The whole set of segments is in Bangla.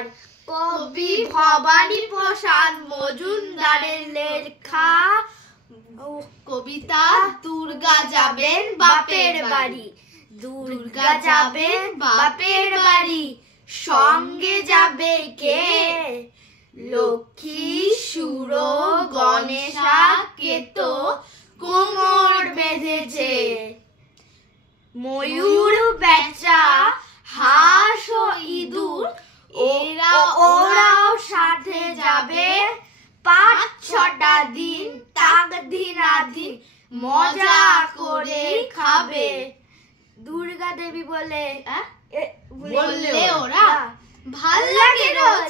আমার কবি ভবানী প্রসাদ মজুমদারের লেখা কবিতা দুর্গা যাবেন বাপের বাড়ি। দুর্গা যাবেন বাপের বাড়ি, সঙ্গে যাবে কে? লক্ষ্মী, সুর, গণেশা, কেতো কোমর বেঁধেছে। ময়ূর, বেচা, হাঁস ও ইঁদুর ওরাও সাথে যাবে। ৫-৬টা দিন তাক দিনাদিন মজা করে খাবে। দুর্গা দেবী বললে ওরা ভাল লাগে রোজ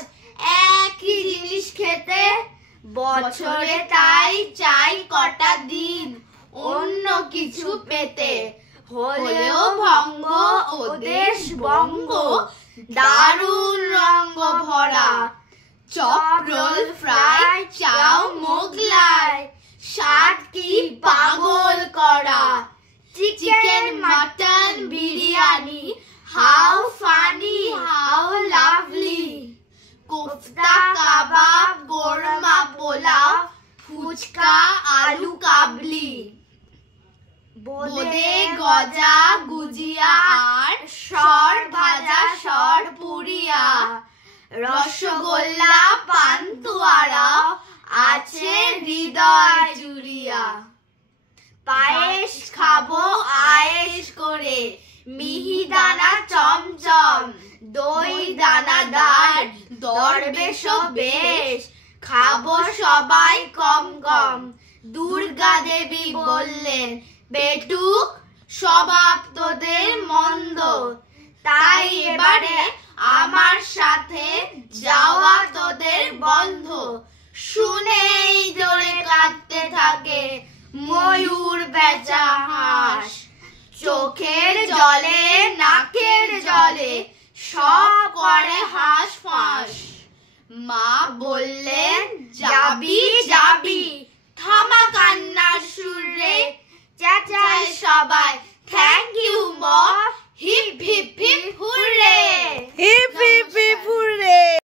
একই জিনিস খেতে, বছরে তাই চাই কটা দিন অন্য কিছু পেতে। হলেও ভঙ্গ ও দেশ বঙ্গ, দারুণ রঙ্গ ভরা। চপ, রোল, ফ্রাই, চাও, মোগলাই, স্বাদ কি পাগল করা। Chicken, mutton, biryani, how funny, how lovely. Kofta, kebab, korma, pulao, fuchka, aloo kabli. বোঁদে, গজা, গুজিয়া আর সর ভাজা, সর পুরিয়া। রসগোল্লা, পান্তুয়ারা আছে হৃদয় জুড়িয়া। পায়েস খাবো আয়েশ করে, মিহিদানা চমচম, দই দানাদার, দরবেশ বেশ, খাবো সবাই কম কম। দুর্গা দেবী বললেন, বেটুক স্বভাব তোদের মন্দ, তাই এবারে আমার সাথে যাওয়া তোদের বন্ধ। শুনেই জোরে কাঁদতে থাকে ময়ূর, বেচা, হাঁস। চোখের জলে নাকের জলে সব করে হাঁস ফাঁস। মা বললেন, যাবি যাবি, থামা কান্নার সুরে